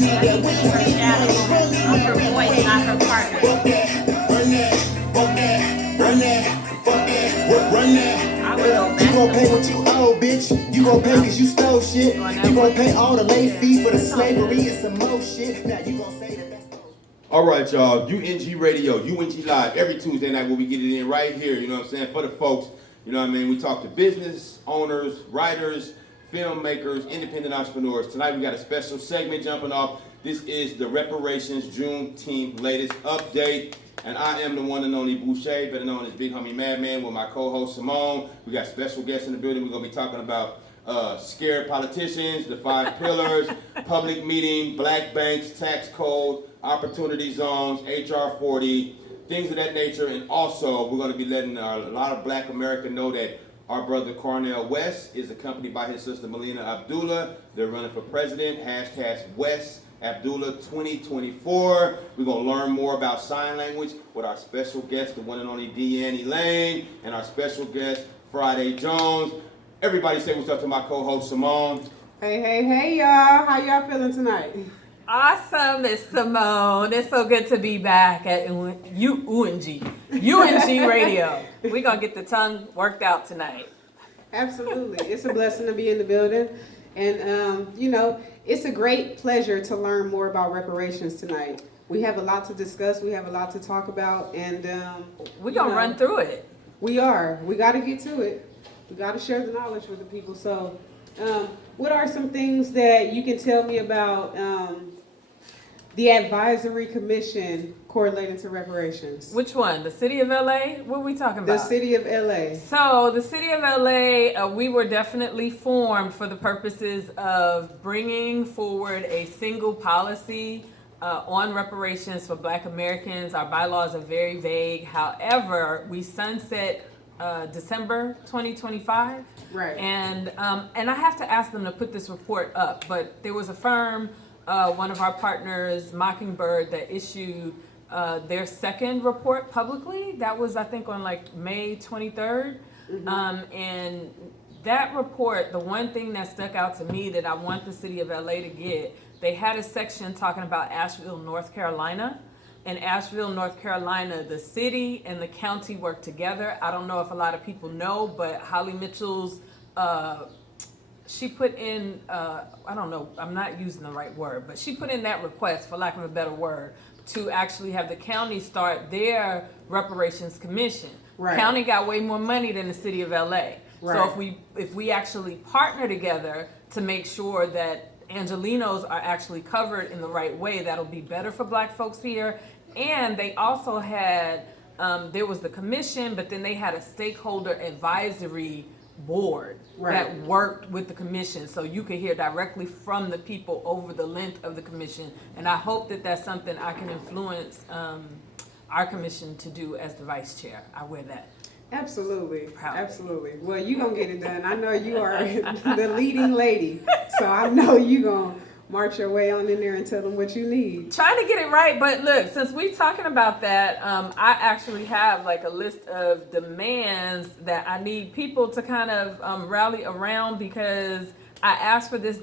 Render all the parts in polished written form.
Let me be her shadow. I'm her voice, not her partner. I would go back. You gon' pay what you owe, bitch. You gon' pay cause you stole shit. You gon' pay all the late fee for the slavery and some more shit. Now you gon' say that that's All right, y'all. UNG Radio, UNG Live, every Tuesday night where we get it in right here, you know what I'm saying, for the folks. You know what I mean? We talk to business owners, writers, filmmakers, independent entrepreneurs. Tonight we got a special segment jumping off. This is the Reparations Juneteenth latest update. And I am the one and only Boucher, better known as Big Homie Madman, with my co-host Simone. We got special guests in the building. We're going to be talking about scared politicians, the 5 pillars, public meeting, black banks, tax code, opportunity zones, HR 40, things of that nature. And also, we're going to be letting a lot of black America know that our brother Cornel West is accompanied by his sister Melina Abdullah. They're running for president, #West Abdullah 2024. We're going to learn more about sign language with our special guest, the one and only Dyann Elaine, and our special guest, Friday Jones. Everybody say what's up to my co-host, Simone. Hey, y'all. How y'all feeling tonight? Awesome, Miss Simone. It's so good to be back at UNG Radio. We're going to get the tongue worked out tonight. Absolutely. It's a blessing to be in the building. And, it's a great pleasure to learn more about reparations tonight. We have a lot to discuss. We have a lot to talk about. And we're going to run through it. We are. We got to get to it. We got to share the knowledge with the people. So what are some things that you can tell me about the advisory commission correlated to reparations? Which one? The city of LA? What are we talking about? The city of LA. So the city of LA, we were definitely formed for the purposes of bringing forward a single policy on reparations for Black Americans. Our bylaws are very vague. However, we sunset December 2025. Right. And I have to ask them to put this report up, but there was a firm, one of our partners, Mockingbird, that issued their second report publicly. That was, I think, on like May 23rd. Mm-hmm. And that report, the one thing that stuck out to me that I want the city of LA to get, they had a section talking about Asheville, North Carolina. In Asheville, North Carolina, the city and the county work together. I don't know if a lot of people know, but Holly Mitchell's, she put in, I don't know, I'm not using the right word, but she put in that request, for lack of a better word, to actually have the county start their reparations commission. Right. County got way more money than the city of LA. Right. So if we actually partner together to make sure that Angelinos are actually covered in the right way, that'll be better for Black folks here. And they also had, there was the commission, but then they had a stakeholder advisory board that worked with the commission, so you could hear directly from the people over the length of the commission. And I hope that that's something I can influence our commission to do as the vice chair. I wear that. Absolutely. Proudly. Absolutely. Well, you're going to get it done. I know you are the leading lady, so I know you're going to march your way on in there and tell them what you need. Trying to get it right, but look, since we're talking about that, I actually have like a list of demands that I need people to kind of rally around, because I asked for these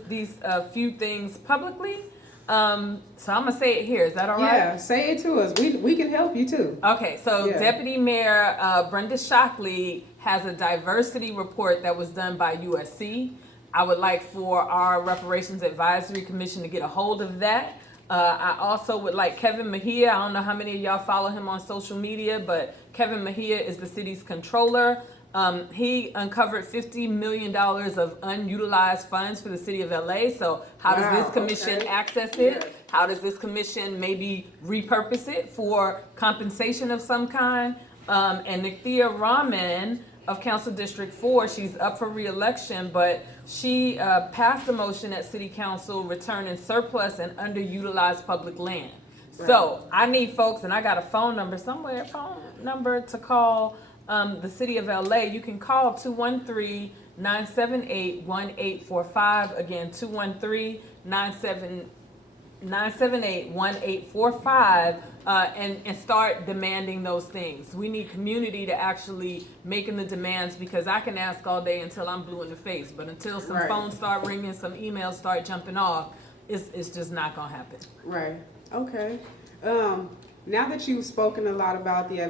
few things publicly. So I'm gonna say it here. Is that all right? Yeah, say it to us. We can help you too. Okay, so Yeah. Deputy Mayor Brenda Shockley has a diversity report that was done by USC. I would like for our Reparations Advisory Commission to get a hold of that. I also would like Kevin Mejia. I don't know how many of y'all follow him on social media, but Kevin Mejia is the city's controller. He uncovered $50 million of unutilized funds for the city of LA. So how does this commission access it? Yeah. How does this commission maybe repurpose it for compensation of some kind? And Nithya Raman of Council District 4, she's up for re-election, but she passed a motion at City Council returning surplus and underutilized public land. Right. So I need folks, and I got a phone number somewhere, to call the City of LA. You can call 213-978-1845. Again, 213-978-1845. And start demanding those things. We need community to actually making the demands, because I can ask all day until I'm blue in the face, but until some phones start ringing, some emails start jumping off, it's just not gonna happen. Right. Okay. Now that you've spoken a lot about the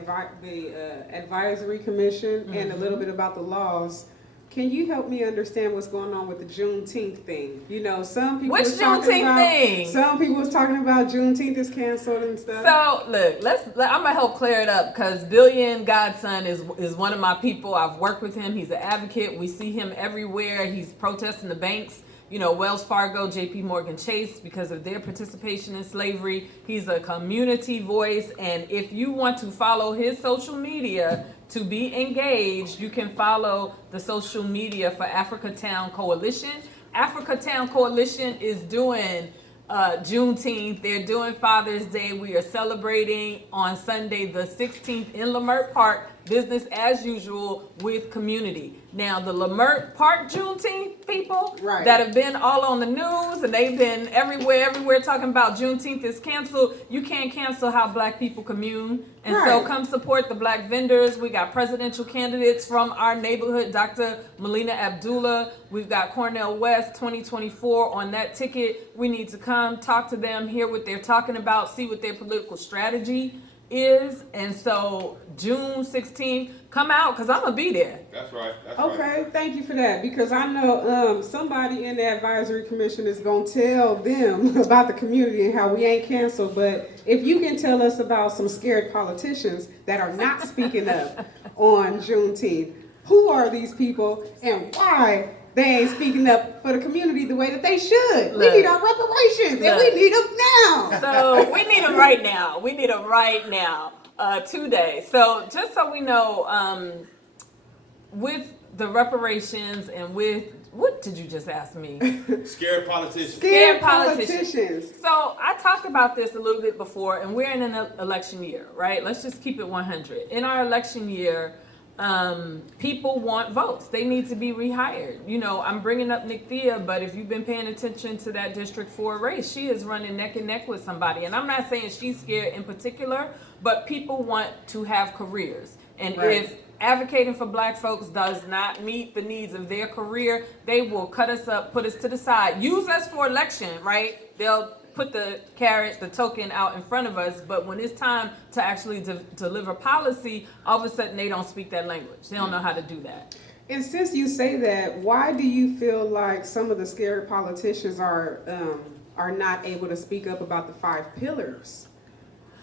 advisory commission and a little bit about the laws, can you help me understand what's going on with the Juneteenth thing? You know, some people Which was talking Juneteenth about, thing? Some people was talking about Juneteenth is canceled and stuff. So look, I'm gonna help clear it up because Billion Godson is one of my people. I've worked with him. He's an advocate. We see him everywhere. He's protesting the banks. You know, Wells Fargo, JP Morgan Chase, because of their participation in slavery. He's a community voice. And if you want to follow his social media to be engaged, you can follow the social media for Africa Town Coalition. Africa Town Coalition is doing Juneteenth. They're doing Father's Day. We are celebrating on Sunday the 16th in Lamert Park, business as usual with community. Now, the Lamert Park Juneteenth people that have been all on the news and they've been everywhere talking about Juneteenth is canceled. You can't cancel how black people commune. And so come support the black vendors. We got presidential candidates from our neighborhood, Dr. Melina Abdullah. We've got Cornel West 2024 on that ticket. We need to come talk to them, hear what they're talking about, see what their political strategy is. And so June 16th, come out because I'm gonna be there. That's right. Okay, thank you for that, because I know somebody in the advisory commission is gonna tell them about the community and how we ain't canceled. But if you can tell us about some scared politicians that are not speaking up on Juneteenth, who are these people and why they ain't speaking up for the community the way that they should? Look, we need our reparations and we need them now. So we need them right now. We need them right now, today. So just so we know, with the reparations and with, what did you just ask me? Scared politicians. Scared politicians. So I talked about this a little bit before, and we're in an election year, right? Let's just keep it 100. In our election year, people want votes. They need to be rehired. You know, I'm bringing up Nick, but if you've been paying attention to that District 4 race, she is running neck and neck with somebody. And I'm not saying she's scared in particular, but people want to have careers. And if advocating for black folks does not meet the needs of their career, they will cut us up, put us to the side, use us for election, right? They'll put the carrot, the token out in front of us, but when it's time to actually deliver policy, all of a sudden they don't speak that language. They don't know how to do that. And since you say that, why do you feel like some of the scared politicians are not able to speak up about the 5 pillars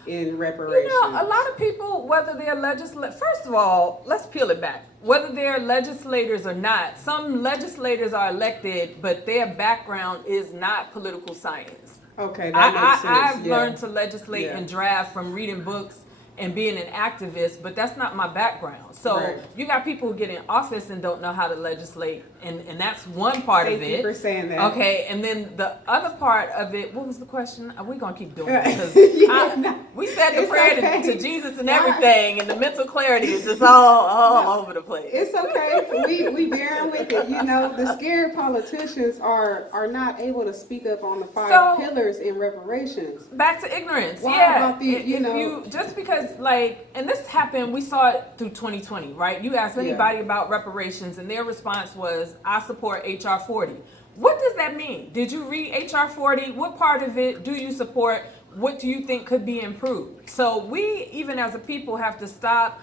in reparation? You know, a lot of people, whether they're first of all, let's peel it back. Whether they're legislators or not, some legislators are elected, but their background is not political science. Okay, that makes sense. I've learned to legislate and draft from reading books and being an activist, but that's not my background. So you got people who get in office and don't know how to legislate, and that's one part of it. Thank you for saying that. Okay, and then the other part of it, what was the question? We're going to keep doing it because we said the prayer to Jesus and everything, and the mental clarity is just all over the place. It's okay. We bearing with it. You know, the scared politicians are not able to speak up on the 5 pillars in reparations. Back to ignorance. Why about the, just because, like, and this happened, we saw it through 2020, right? You asked anybody about reparations, and their response was, I support HR 40. What does that mean? Did you read HR 40? What part of it do you support? What do you think could be improved? So we, even as a people, have to stop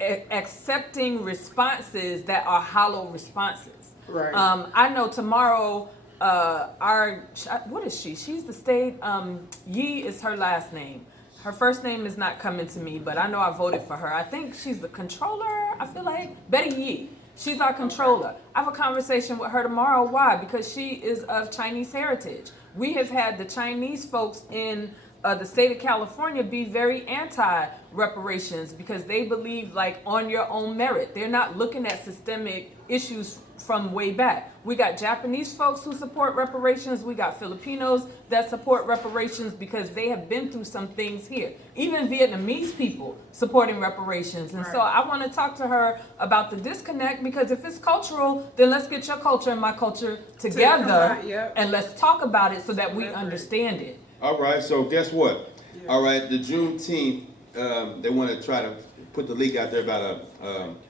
accepting responses that are hollow responses. Right. I know tomorrow, what is she? She's the state, Yee is her last name. Her first name is not coming to me, but I know I voted for her. I think she's the controller, I feel like. Betty Yee. She's our controller. I have a conversation with her tomorrow. Why? Because she is of Chinese heritage. We have had the Chinese folks in the state of California be very anti-reparations because they believe, like, on your own merit. They're not looking at systemic issues from way back. We got Japanese folks who support reparations. We got Filipinos that support reparations because they have been through some things here. Even Vietnamese people supporting reparations. And so I want to talk to her about the disconnect, because if it's cultural, then let's get your culture and my culture together and let's talk about it so that we understand it. All right, so guess what? All right, the Juneteenth, they want to try to put the leak out there about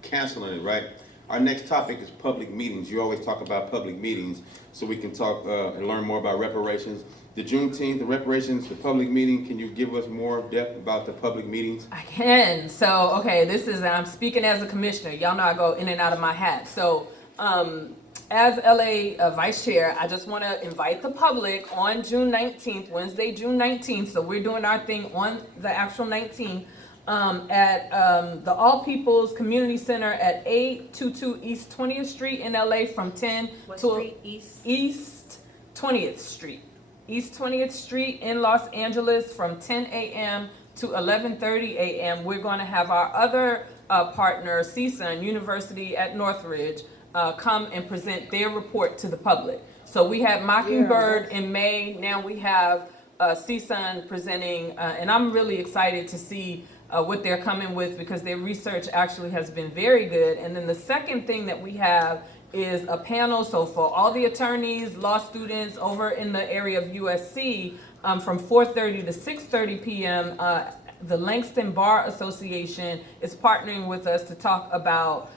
canceling it, right? Our next topic is public meetings. You always talk about public meetings, so we can talk and learn more about reparations. The Juneteenth, the reparations, the public meeting, can you give us more depth about the public meetings? I can. So, okay, I'm speaking as a commissioner. Y'all know I go in and out of my hat. So, as LA Vice Chair, I just want to invite the public on June 19th, Wednesday, June 19th. So we're doing our thing on the actual 19th at the All People's Community Center at 822 East 20th Street in LA from 10 What to street? East 20th Street. East 20th Street in Los Angeles from 10 a.m. to 11:30 a.m. We're going to have our other partner, CSUN University at Northridge, come and present their report to the public. So we had Mockingbird in May. Now we have CSUN presenting, and I'm really excited to see what they're coming with because their research actually has been very good. And then the second thing that we have is a panel. So for all the attorneys, law students over in the area of USC, from 4:30 to 6:30 p.m., the Langston Bar Association is partnering with us to talk about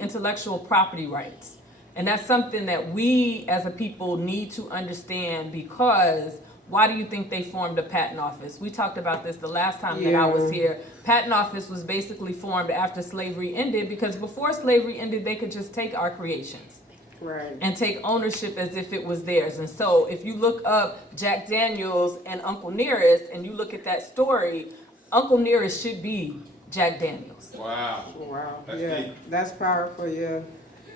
intellectual property rights. And that's something that we as a people need to understand because why do you think they formed a patent office? We talked about this the last time that I was here. Patent office was basically formed after slavery ended because before slavery ended, they could just take our creations. Right. And take ownership as if it was theirs. And so if you look up Jack Daniels and Uncle Nearest and you look at that story, Uncle Nearest should be Jack Daniels. Wow. Wow. That's yeah, deep. that's powerful. Yeah,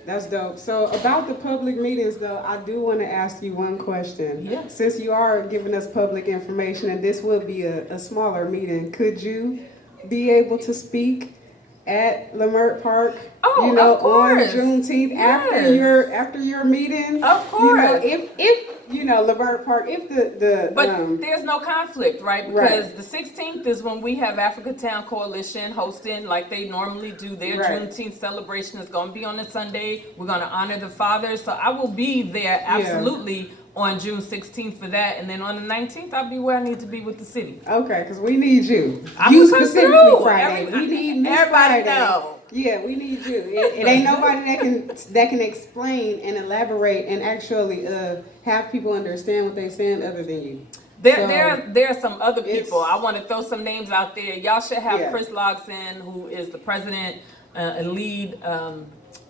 that's dope. So about the public meetings, though, I do want to ask you one question. Yeah. Since you are giving us public information, and this will be a smaller meeting, could you be able to speak at Lamert Park? Oh, you know, of course. on Juneteenth Yes. after your meeting. Of You know, course. if you know Lamert Park, if the But there's no conflict, right? Because Right. the 16th is when we have Africa Town Coalition hosting like they normally do. Their Right. Juneteenth celebration is going to be on a Sunday. We're going to honor the fathers. So I will be there absolutely on June 16th for that. And then on the 19th, I'll be where I need to be with the city. Okay, because we need you. I'm You gonna come specifically through. Friday. We need Miss Everybody Friday. know. Yeah, we need you. It ain't nobody that can explain and elaborate and actually have people understand what they're saying other than you. There are some other people. It's- I want to throw some names out there. Y'all should have Yeah. Chris Logson, who is the president and lead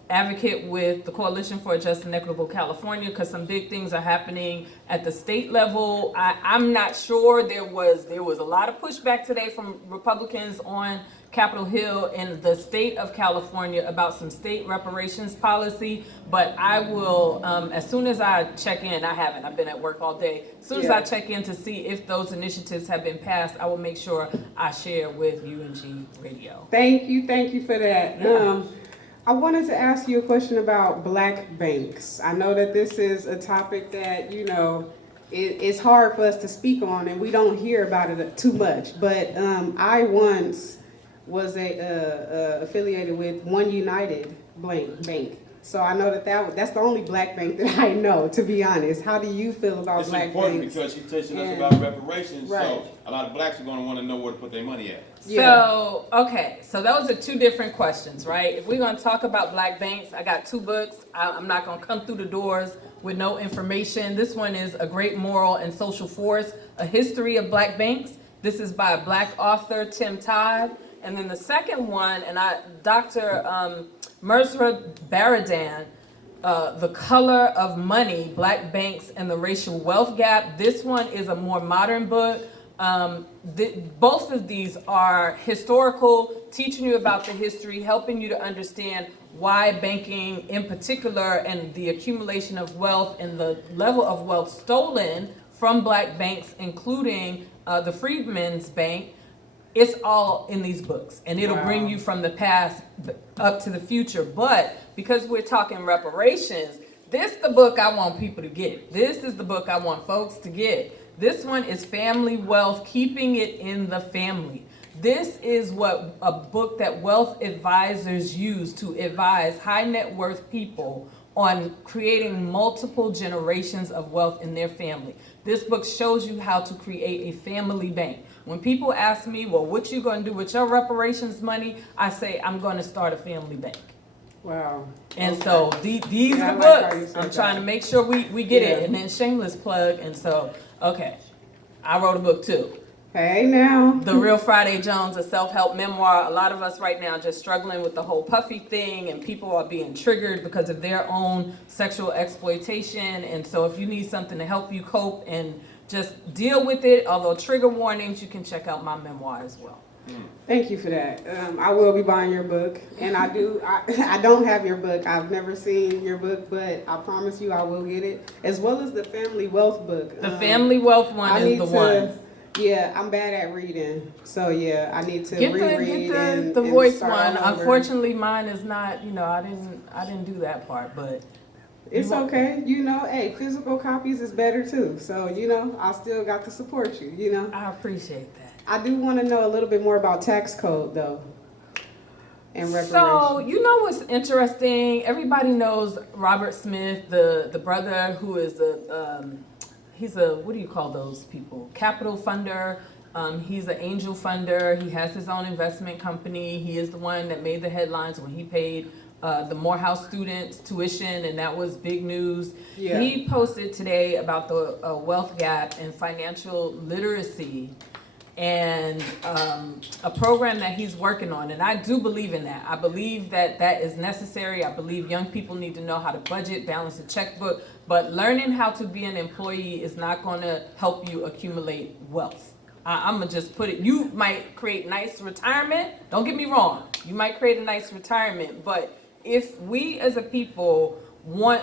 advocate with the Coalition for a Just and Equitable California, because some big things are happening at the state level. I'm not sure. There was a lot of pushback today from Republicans on Capitol Hill in the state of California about some state reparations policy, but I will, as soon as I check in, I've been at work all day. As soon as I check in to see if those initiatives have been passed, I will make sure I share with UNG Radio. Thank you for that. I wanted to ask you a question about black banks. I know that this is a topic that, you know, it's hard for us to speak on and we don't hear about it too much, but I once was affiliated with One United Bank. So I know that's the only black bank that I know, to be honest. How do you feel about It's black important banks? because she's teaching us And- about reparations, Right. so a lot of blacks are going to want to know where to put their money at. So, okay, so those are two different questions, right? If we're gonna talk about black banks, I got two books. I'm not gonna come through the doors with no information. This one is A Great Moral and Social Force, A History of Black Banks. This is by a black author, Tim Todd. And then the second one, Dr. Merzra Baradan, The Color of Money, Black Banks and the Racial Wealth Gap. This one is a more modern book. Both of these are historical, teaching you about the history, helping you to understand why banking in particular and the accumulation of wealth and the level of wealth stolen from black banks, including the Freedmen's Bank. It's all in these books, and it'll bring you from the past up to the future. But because we're talking reparations, this is the book I want people to get. This is the book I want folks to get. This one is Family Wealth, Keeping It in the Family. This is a book that wealth advisors use to advise high net worth people on creating multiple generations of wealth in their family. This book shows you how to create a family bank. When people ask me, well, what you going to do with your reparations money? I say, I'm going to start a family bank. Wow. And Okay. so these Yeah, I are the like how you books. said I'm trying that. to make sure we get it. Yeah. And then shameless plug. And so, okay, I wrote a book too. Hey now. The Real Friday Jones, a self-help memoir. A lot of us right now just struggling with the whole puffy thing, and people are being triggered because of their own sexual exploitation. And so if you need something to help you cope and just deal with it, although trigger warnings, you can check out my memoir as well. Thank you for that. I will be buying your book, and I don't have your book. I've never seen your book, but I promise you I will get it, as well as the Family Wealth book. The Family Wealth one I is need the to, one. Yeah, I'm bad at reading, so yeah, I need to Get reread the and voice start one. all over. Unfortunately, mine is not. I didn't do that part, but It's okay. Hey, physical copies is better too. So, I still got to support you, I appreciate that. I do want to know a little bit more about tax code though. And reparations. So, what's interesting? Everybody knows Robert Smith, the brother who is he's a, what do you call those people? Capital funder. He's an angel funder. He has his own investment company. He is the one that made the headlines when he paid the Morehouse students tuition, and that was big news. Yeah. He posted today about the wealth gap and financial literacy, and a program that he's working on. And I do believe in that. I believe that is necessary. I believe young people need to know how to budget, balance a checkbook, but learning how to be an employee is not going to help you accumulate wealth. I'm going to just put it, you might create nice retirement. Don't get me wrong. You might create a nice retirement, but if we as a people want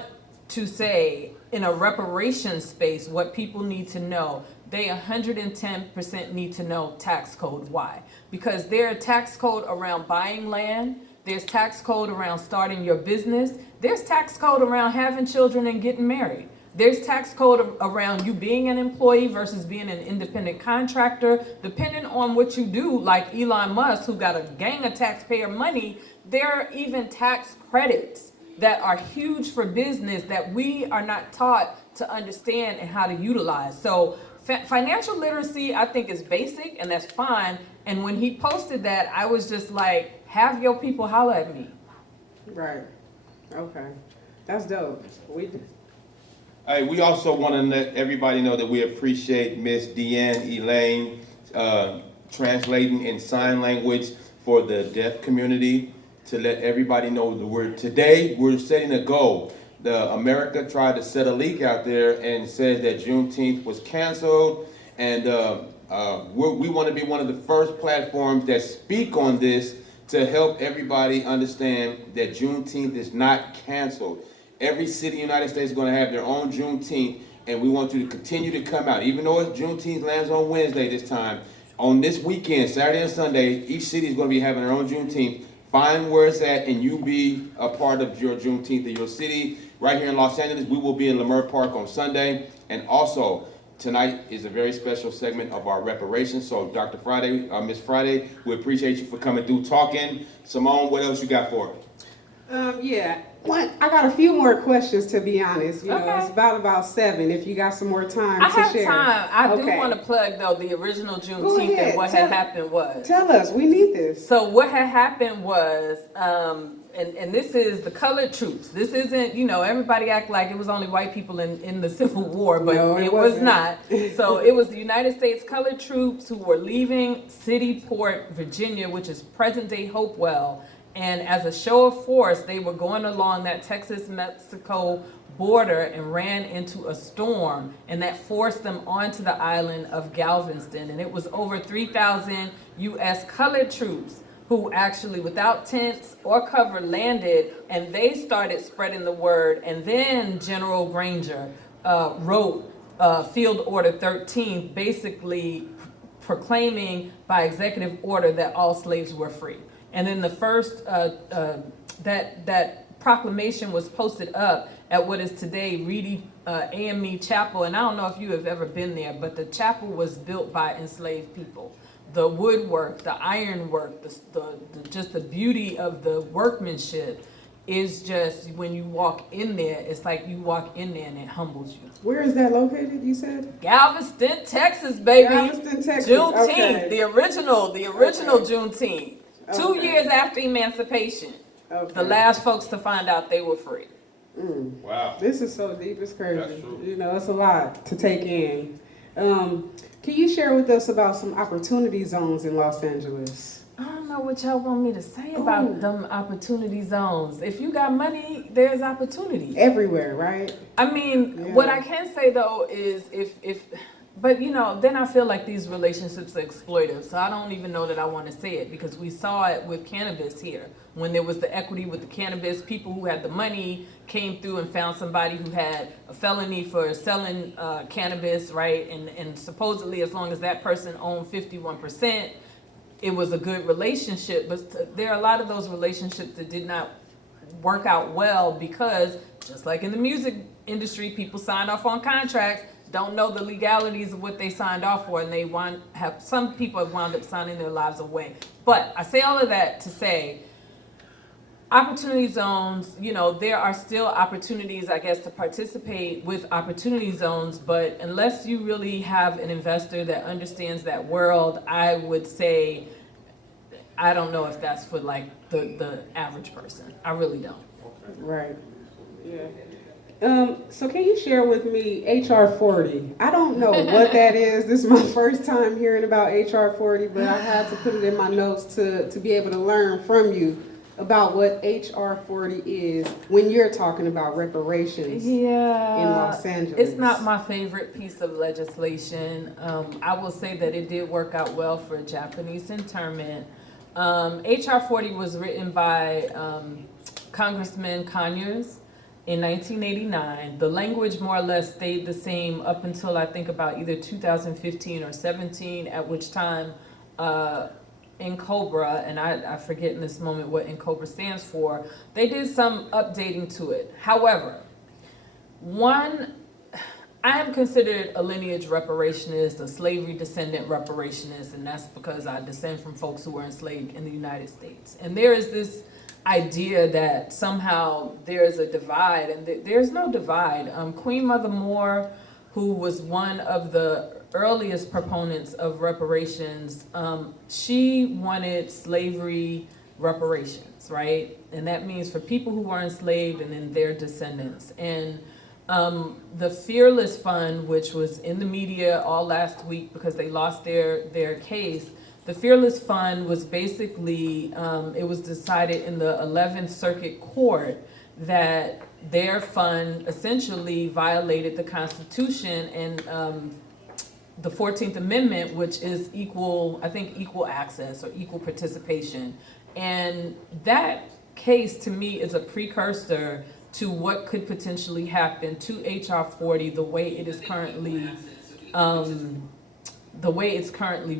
to say in a reparations space what people need to know, they 110% need to know tax code. Why? Because there's tax code around buying land. There's tax code around starting your business. There's tax code around having children and getting married. There's tax code around you being an employee versus being an independent contractor. Depending on what you do, like Elon Musk, who got a gang of taxpayer money, there are even tax credits that are huge for business that we are not taught to understand and how to utilize. So financial literacy, I think, is basic, and that's fine. And when he posted that, I was just like, have your people holler at me. Right. Okay. That's dope. Hey, we also want to let everybody know that we appreciate Miss Dyann Elaine translating in sign language for the deaf community, to let everybody know the today we're setting a goal. America tried to set a leak out there and said that Juneteenth was canceled, and we want to be one of the first platforms that speak on this to help everybody understand that Juneteenth is not canceled. Every city in the United States is going to have their own Juneteenth, and we want you to continue to come out. Even though Juneteenth lands on Wednesday this time, on this weekend, Saturday and Sunday, each city is going to be having their own Juneteenth. Find where it's at, and you be a part of your Juneteenth in your city. Right here in Los Angeles, we will be in Leimert Park on Sunday. And also, tonight is a very special segment of our reparations. So, Dr. Friday, Miss Friday, we appreciate you for coming through, talking. Simone, what else you got for us? I got a few more questions, to be honest. Okay. It's about 7. If you got some more time I to have share. time. I do Okay. want to plug, though, the original Go Juneteenth ahead. and what had happened was. Tell us. We need this. So what had happened was, and this is the colored troops. This isn't, everybody act like it was only white people in the Civil War, but No, it it was wasn't. not. So it was the United States colored troops who were leaving City Port, Virginia, which is present-day Hopewell. And as a show of force, they were going along that Texas-Mexico border and ran into a storm, and that forced them onto the island of Galveston. And it was over 3,000 U.S. colored troops who actually, without tents or cover, landed, and they started spreading the word. And then General Granger wrote Field Order 13, basically proclaiming by executive order that all slaves were free. And then the first, that proclamation was posted up at what is today Reedy AME Chapel. And I don't know if you have ever been there, but the chapel was built by enslaved people. The woodwork, the ironwork, just the beauty of the workmanship. is just when you walk in there, it's like you walk in there and it humbles you. Where is that located, you said? Galveston, Texas, baby. Galveston, Texas. Juneteenth, Okay. the original Juneteenth. 2 years after emancipation. Okay. The last folks to find out they were free. Wow. This is so deep, it's crazy. That's true. You know, it's a lot to take in. Can you share with us about some opportunity zones in Los Angeles? I don't know what y'all want me to say about them opportunity zones. If you got money, there's opportunity. Everywhere, right? I mean, what I can say though is but you know, then I feel like these relationships are exploitive. So I don't even know that I want to say it, because we saw it with cannabis here. When there was the equity with the cannabis, people who had the money came through and found somebody who had a felony for selling cannabis, right? And supposedly as long as that person owned 51%, it was a good relationship. But there are a lot of those relationships that did not work out well, because just like in the music industry, people sign off on contracts, don't know the legalities of what they signed off for, and some people have wound up signing their lives away. But I say all of that to say, opportunity zones, you know, there are still opportunities, I guess, to participate with opportunity zones, but unless you really have an investor that understands that world, I would say, I don't know if that's for like the average person. I really don't. Right. Yeah. So can you share with me HR 40? I don't know what that is. This is my first time hearing about HR 40, but I had to put it in my notes to be able to learn from you about what HR 40 is when you're talking about reparations in Los Angeles. It's not my favorite piece of legislation. I will say that it did work out well for Japanese internment. HR 40 was written by Congressman Conyers in 1989. The language more or less stayed the same up until I think about either 2015 or 17, at which time in Cobra, and I forget in this moment what in Cobra stands for, they did some updating to it. However, I am considered a lineage reparationist, a slavery descendant reparationist, and that's because I descend from folks who were enslaved in the United States. And there is this idea that somehow there is a divide, and there's no divide. Queen Mother Moore, who was one of the earliest proponents of reparations, she wanted slavery reparations, right? And that means for people who were enslaved and then their descendants. And the Fearless Fund, which was in the media all last week because they lost their case, the Fearless Fund was basically, it was decided in the 11th Circuit Court that their fund essentially violated the Constitution and the 14th Amendment, which is equal access or equal participation. And that case to me is a precursor to what could potentially happen to HR 40 the way it is currently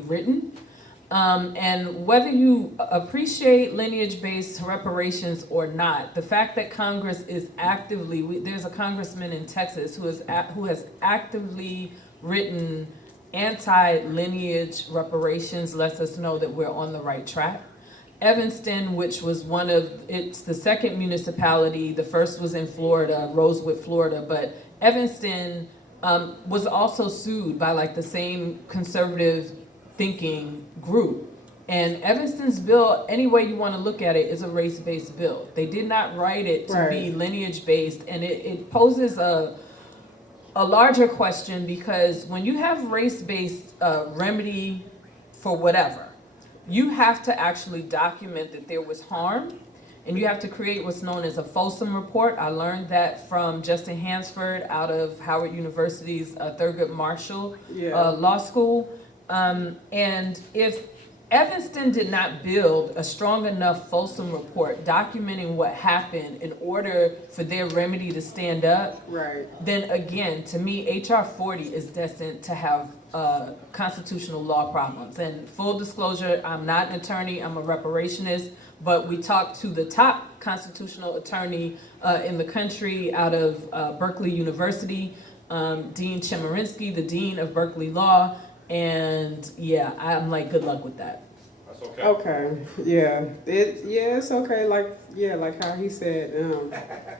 written. And whether you appreciate lineage-based reparations or not, the fact that Congress is there's a congressman in Texas who has actively written anti-lineage reparations lets us know that we're on the right track. Evanston, which was it's the second municipality, the first was in Florida, Rosewood, Florida, but Evanston was also sued by like the same conservative thinking group. And Evanston's bill, any way you want to look at it, is a race-based bill. They did not write it to be lineage-based, and it poses a larger question, because when you have race-based remedy for whatever, you have to actually document that there was harm, and you have to create what's known as a Folsom report. I learned that from Justin Hansford out of Howard University's Thurgood Marshall Law School. And if Evanston did not build a strong enough Folsom report documenting what happened in order for their remedy to stand up, then again, to me, HR 40 is destined to have constitutional law problems. And full disclosure, I'm not an attorney, I'm a reparationist, but we talked to the top constitutional attorney in the country out of Berkeley University, Dean Chemerinsky, the dean of Berkeley Law. And yeah, I'm like, good luck with that. That's okay. Okay, yeah, it's okay, like how he said,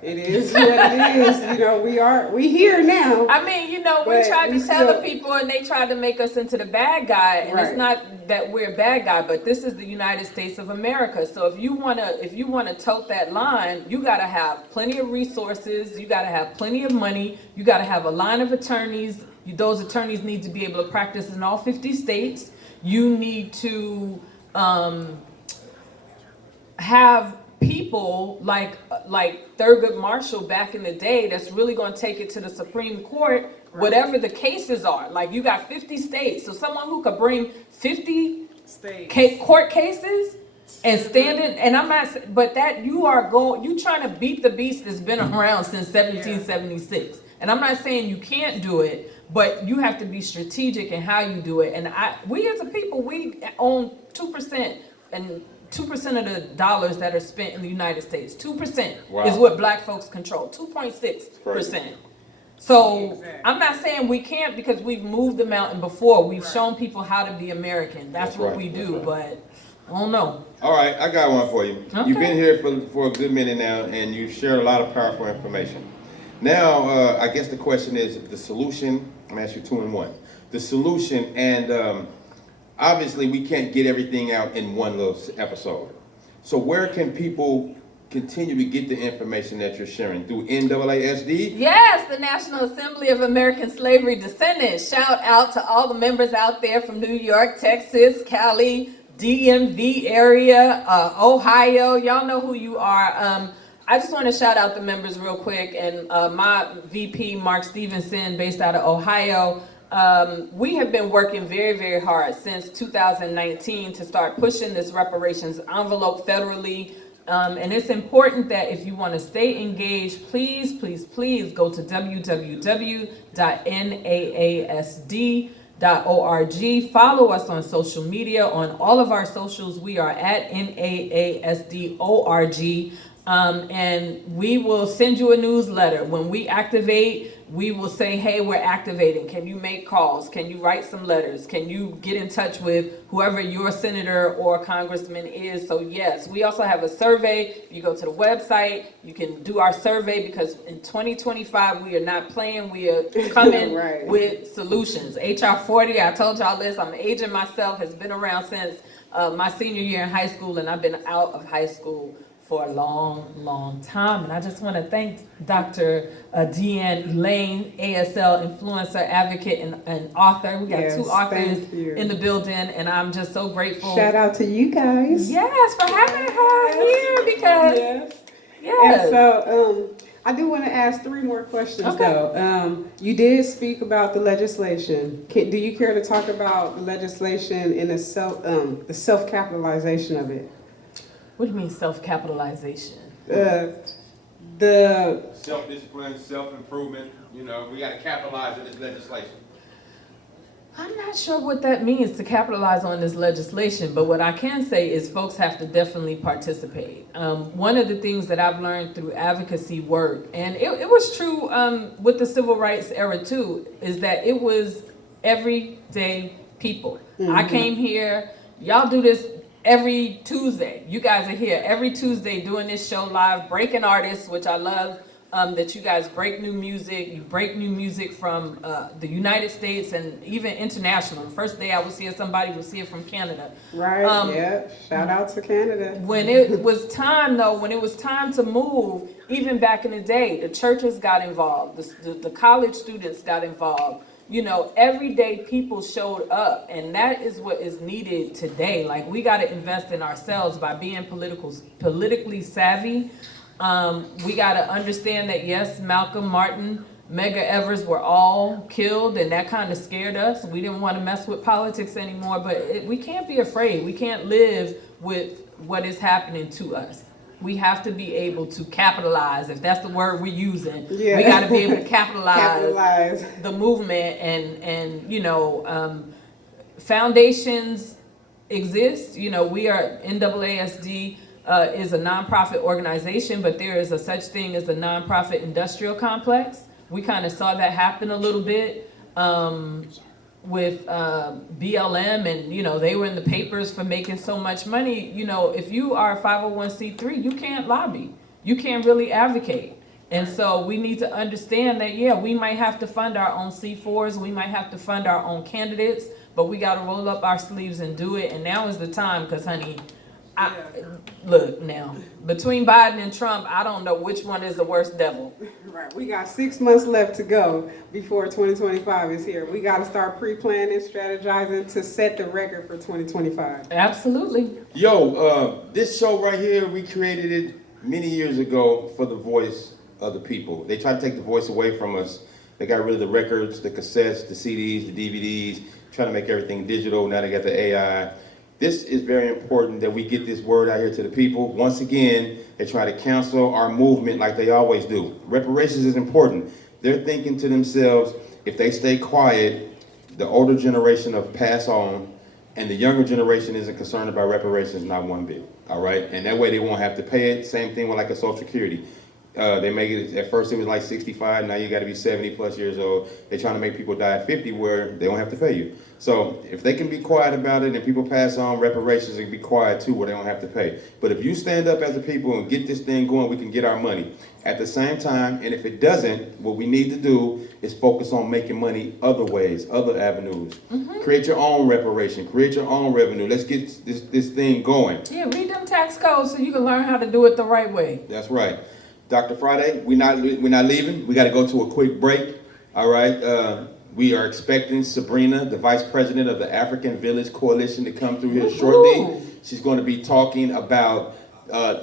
it is what it is, we here now. I mean, we But tried we to tell the still- people and they tried to make us into the bad guy, and Right. it's not that we're a bad guy, but this is the United States of America. So if you wanna tote that line, you gotta have plenty of resources, you gotta have plenty of money, you gotta have a line of attorneys. Those attorneys need to be able to practice in all 50 states. You need to have people like Thurgood Marshall back in the day that's really going to take it to the Supreme Court, whatever the cases are. Like, you got 50 states, so someone who could bring 50 court cases and stand in, and I'm not, but that you trying to beat the beast that's been around since 1776. And I'm not saying you can't do it, but you have to be strategic in how you do it. And we as a people, we own 2%, and 2% of the dollars that are spent in the United States. 2% Wow. is what black folks control. 2.6%. So I'm not saying we can't, because we've moved the mountain before. We've shown people how to be American. That's what right. we do. That's But I don't know. All right, I got one for you. Okay. You've been here for a good minute now, and you've shared a lot of powerful information. Now, I guess the question is the solution. I'm gonna ask you 2 in 1. The solution, and obviously we can't get everything out in one little episode. So where can people continue to get the information that you're sharing? Through NAASD? Yes, the National Assembly of American Slavery Descendants. Shout out to all the members out there from New York, Texas, Cali, DMV area, Ohio. Y'all know who you are. I just want to shout out the members real quick, and my VP, Mark Stevenson, based out of Ohio. We have been working very, very hard since 2019 to start pushing this reparations envelope federally. And it's important that if you want to stay engaged, please, please, please go to www.naasd.org. Follow us on social media. On all of our socials, we are at NAASD.org. And we will send you a newsletter. When we activate, we will say, hey, we're activating. Can you make calls? Can you write some letters? Can you get in touch with whoever your senator or congressman is? So yes, we also have a survey. If you go to the website, you can do our survey, because in 2025, we are not playing. We are coming Right. with solutions. HR 40, I told y'all this, I'm aging myself, has been around since my senior year in high school, and I've been out of high school for a long, long time. And I just want to thank Dr. Dyann Elaine, ASL influencer, advocate, and author. We got Yes, 2 authors thank you. in the building, and I'm just so grateful. Shout out to you guys. Yes, for having her here, because Yes. And so, I do want to ask 3 more questions, Okay. though. You did speak about the legislation. Do you care to talk about the legislation and the self-capitalization of it? What do you mean self-capitalization? The Self-discipline, self-improvement, we gotta capitalize on this legislation. I'm not sure what that means, to capitalize on this legislation, but what I can say is folks have to definitely participate. One of the things that I've learned through advocacy work, and it was true with the civil rights era too, is that it was everyday people. I came here, y'all do this every Tuesday. You guys are here every Tuesday doing this show live, breaking artists, which I love. That you guys break new music. You break new music from the United States and even international. The first day I was here, somebody was here from Canada. Right, shout out to Canada. When it was time, though, when it was time to move, even back in the day, the churches got involved, the college students got involved. Everyday people showed up, and that is what is needed today. Like, we got to invest in ourselves by being politically savvy. We got to understand that, yes, Malcolm, Martin, Medgar Evers were all killed, and that kind of scared us. We didn't want to mess with politics anymore, but we can't be afraid. We can't live with what is happening to us. We have to be able to capitalize, if that's the word we're using. Yeah. We got to be able to capitalize Capitalize. the movement, and foundations exist. We are NAASD. Is a nonprofit organization, but there is a such thing as a nonprofit industrial complex. We kind of saw that happen a little bit. with BLM, and they were in the papers for making so much money. If you are a 501c3, you can't lobby, you can't really advocate. And so we need to understand that, we might have to fund our own C4s, we might have to fund our own candidates, but we got to roll up our sleeves and do it. And now is the time, because honey, look now, between Biden and Trump, I don't know which one is the worst devil. Right, we got 6 months left to go before 2025 is here. We got to start pre-planning, strategizing to set the record for 2025. Absolutely. Yo, this show right here, we created it many years ago for the voice of the people. They tried to take the voice away from us. They got rid of the records, the cassettes, the CDs, the DVDs, trying to make everything digital. Now they got the AI. This is very important that we get this word out here to the people. Once again, they try to cancel our movement like they always do. Reparations is important. They're thinking to themselves, if they stay quiet, the older generation will pass on, and the younger generation isn't concerned about reparations, not one bit. All right? And that way they won't have to pay it. Same thing with like a Social Security. They make it, at first it was like 65, now you got to be 70 plus years old. They're trying to make people die at 50 where they don't have to pay you. So if they can be quiet about it and people pass on reparations, they can be quiet too where they don't have to pay. But if you stand up as a people and get this thing going, we can get our money. At the same time, and if it doesn't, what we need to do is focus on making money other ways, other avenues. Mm-hmm. Create your own reparation, create your own revenue. Let's get this thing going. Yeah, read them tax codes so you can learn how to do it the right way. That's right. Dr. Friday, we're not leaving. We got to go to a quick break. All right. We are expecting Sabrina, the Vice President of the African Village Coalition, to come through here shortly. She's going to be talking about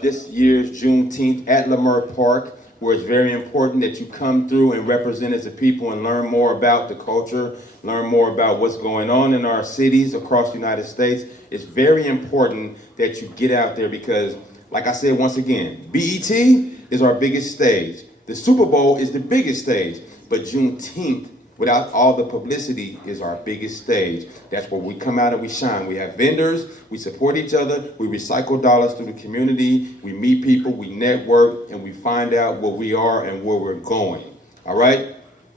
this year's Juneteenth at Leimert Park, where it's very important that you come through and represent as a people and learn more about the culture, learn more about what's going on in our cities across the United States. It's very important that you get out there because, like I said once again, BET is our biggest stage. The Super Bowl is the biggest stage, but Juneteenth, without all the publicity, is our biggest stage. That's where we come out and we shine. We have vendors, we support each other, we recycle dollars through the community, we meet people, we network, and we find out what we are and where we're going. All right?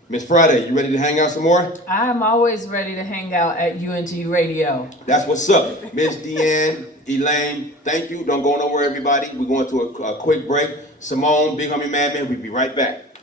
Miss Friday, you ready to hang out some more? I'm always ready to hang out at UNG Radio. That's what's up. Miss Dyann Elaine, thank you. Don't go nowhere, everybody. We're going to a quick break. Simone, Big Homie Madman, we'll be right back.